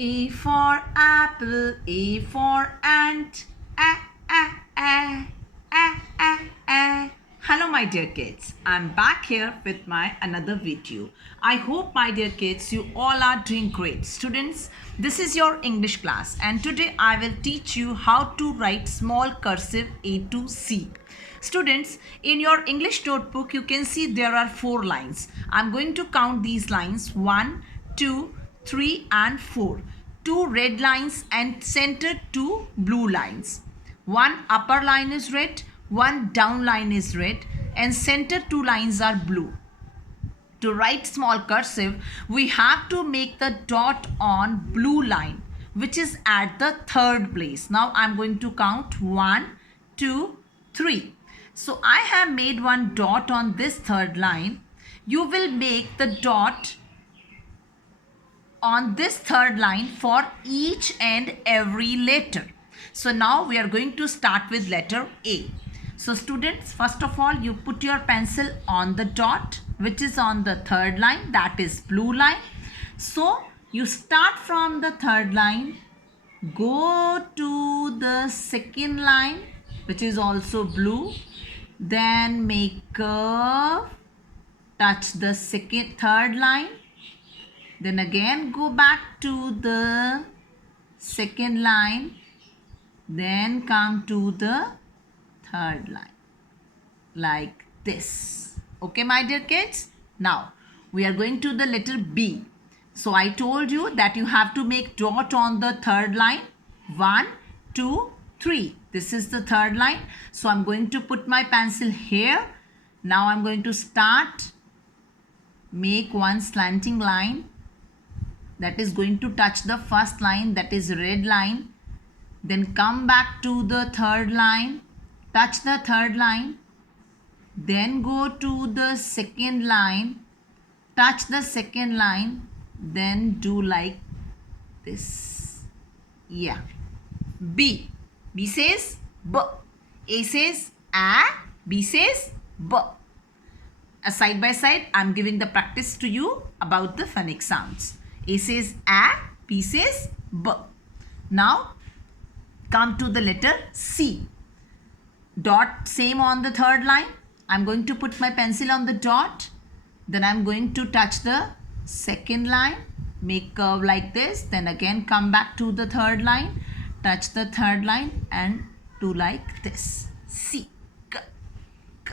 A for apple, A for ant. A, a, a, a, a, a. Hello, my dear kids. I'm back here with my another video. I hope, my dear kids, you all are doing great. Students, this is your English class, and today I will teach you how to write small cursive A to C. Students, in your English notebook, you can see there are 4 lines. I'm going to count these lines: 1, 2, 3 and 4. 2 red lines and center 2 blue lines. One upper line is red, one down line is red, and center 2 lines are blue. To write small cursive, we have to make the dot on blue line, which is at the third place. Now I'm going to count 1, 2, 3. So I have made one dot on this third line. You will make the dot on this third line for each and every letter. So now we are going to start with letter A. So students, first of all, you put your pencil on the dot which is on the third line, that is blue line. So you start from the third line, go to the second line which is also blue, then make curve, touch the third line, then again go back to the second line, then come to the third line like this. Okay, my dear kids? Now we are going to the letter B. So I told you that you have to make dot on the third line. 1, 2, 3. This is the third line. So I'm going to put my pencil here. Now I'm going to start. Make one slanting line that is going to touch the first line, that is red line. Then come back to the third line, touch the third line, then go to the second line, touch the second line, then do like this. Yeah. B. B says B. A says A. B says B. Side by side, I'm giving the practice to you about the phonic sounds. A says A, B says B. Now come to the letter C. Dot same on the third line. I'm going to put my pencil on the dot. Then I'm going to touch the second line. Make curve like this. Then again come back to the third line. Touch the third line and do like this. C. K, K.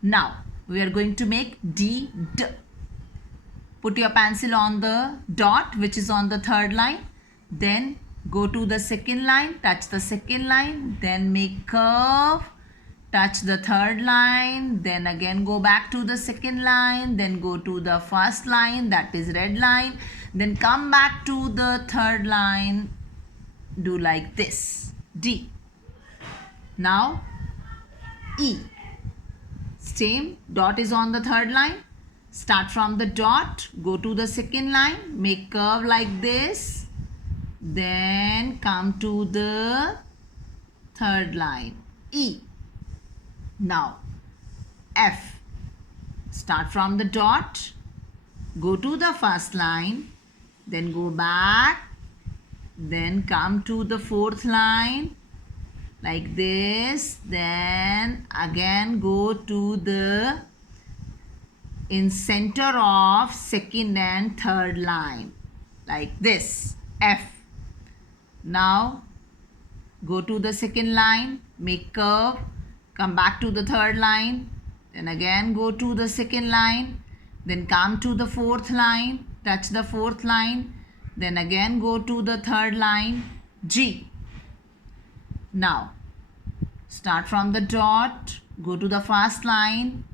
Now we are going to make D, D. Put your pencil on the dot which is on the third line. Then go to the second line, touch the second line, then make curve, touch the third line, then again go back to the second line, then go to the first line, that is red line, then come back to the third line, do like this. D. Now E. Same, dot is on the third line. Start from the dot, go to the second line, make curve like this, then come to the third line. E. Now F. Start from the dot, go to the first line, then go back, then come to the fourth line like this, then again go to the in center of second and third line like this. F. Now go to the second line, make curve, come back to the third line, then again go to the second line, then come to the fourth line, touch the fourth line, then again go to the third line. G. Now start from the dot, go to the first line,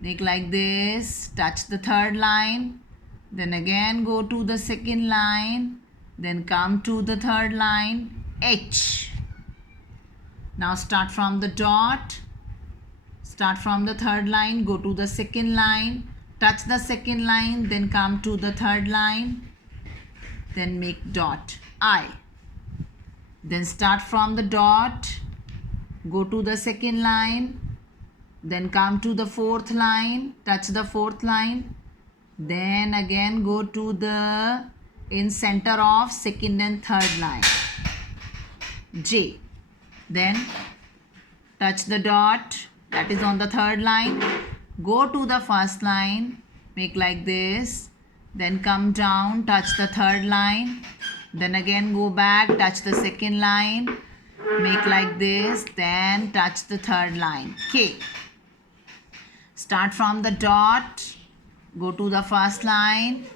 make like this, touch the third line, then again go to the second line, then come to the third line. H. Now start from the dot, start from the third line, go to the second line, touch the second line, then come to the third line, then make dot. I. Then start from the dot, go to the second line, then come to the fourth line, touch the fourth line, then again go to the in center of second and third line. J. Then touch the dot that is on the third line. Go to the first line, make like this. Then come down, touch the third line. Then again go back, touch the second line. Make like this, then touch the third line. K. Start from the dot, go to the first line,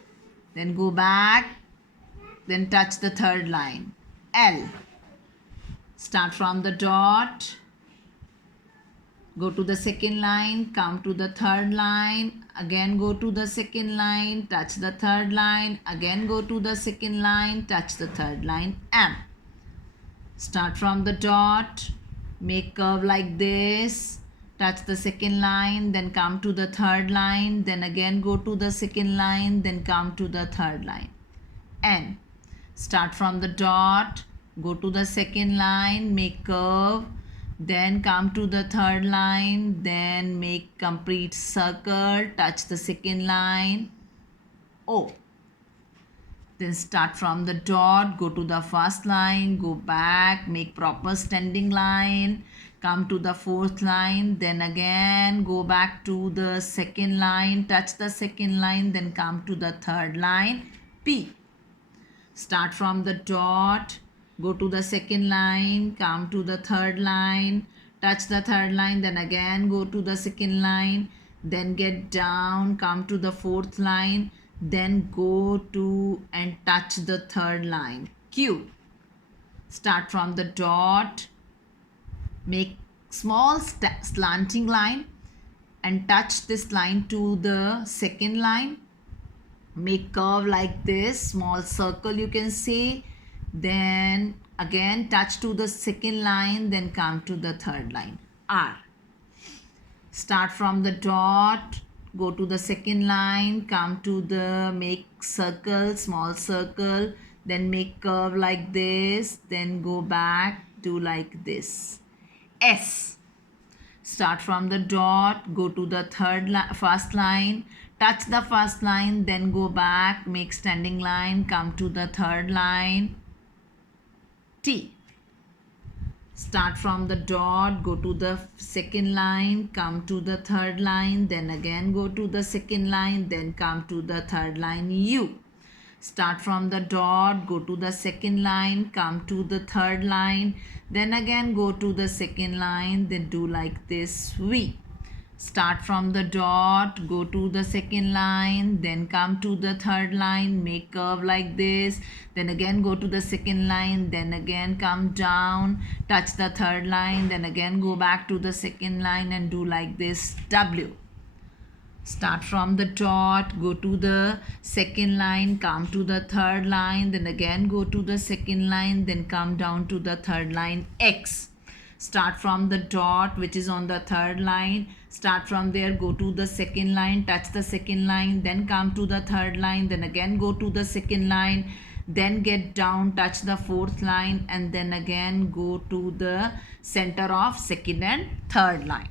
then go back, then touch the third line. L. Start from the dot, go to the second line, come to the third line, again go to the second line, touch the third line, again go to the second line, touch the third line. M. Start from the dot, make curve like this, touch the second line, then come to the third line, then again go to the second line, then come to the third line. N. Start from the dot, go to the second line, make curve, then come to the third line, then make complete circle, touch the second line. O. Then start from the dot, go to the first line, go back, make proper standing line, come to the fourth line, then again go back to the second line, touch the second line, then come to the third line. P. Start from the dot, go to the second line, come to the third line, touch the third line, then again go to the second line, then get down, come to the fourth line, then go to and touch the third line. Q. Start from the dot, make small slanting line and touch this line to the second line. Make curve like this, small circle you can say. Then again touch to the second line, then come to the third line. R. Start from the dot, go to the second line, come to the make circle, small circle, then make curve like this, then go back, do like this. S. Start from the dot, go to the first line, touch the first line, then go back, make standing line, come to the third line. T. Start from the dot, go to the second line, come to the third line, then again go to the second line, then come to the third line. U. Start from the dot, go to the second line, come to the third line, then again go to the second line, then do like this. V. Start from the dot, go to the second line, then come to the third line, make curve like this, then again go to the second line, then again come down, touch the third line, then again go back to the second line and do like this. W. Start from the dot, go to the second line, come to the third line, then again go to the second line, then come down to the third line. X. Start from the dot which is on the third line, start from there, go to the second line, touch the second line, then come to the third line, then again go to the second line, then get down, touch the fourth line, and then again go to the center of second and third line.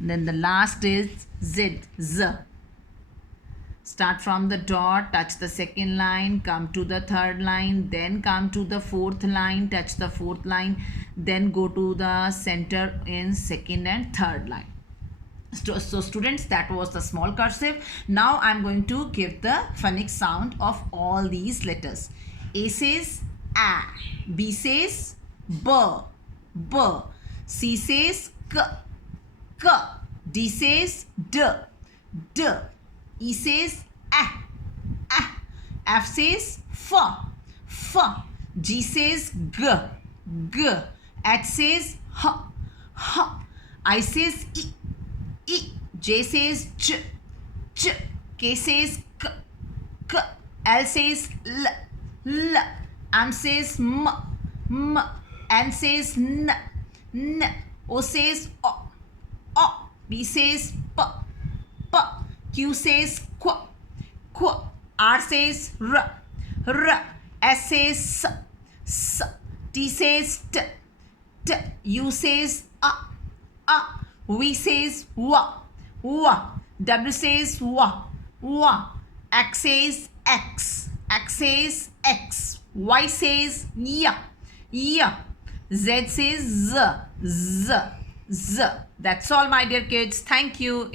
Then the last is Z. Z. Start from the dot, touch the second line, come to the third line, then come to the fourth line, touch the fourth line, then go to the center in second and third line. So students, that was the small cursive. Now I am going to give the phonic sound of all these letters. A says A, B says B, B, C says K, K, D says D, D, E says ah, ah, F says f, f, G says g, g, H says h, h, I says I, I, J says ch, ch, K says k, k, L says l, l, M says m, m, N says n, n, O says o, o, P says p, p, Q says qu, qu, R says r, r, S says s, s, T says t, t, U says a, V says w, w, W says w, w, X says x, X says X. Y says Y. Y. Z says Z. Z. Z. That's all, my dear kids. Thank you.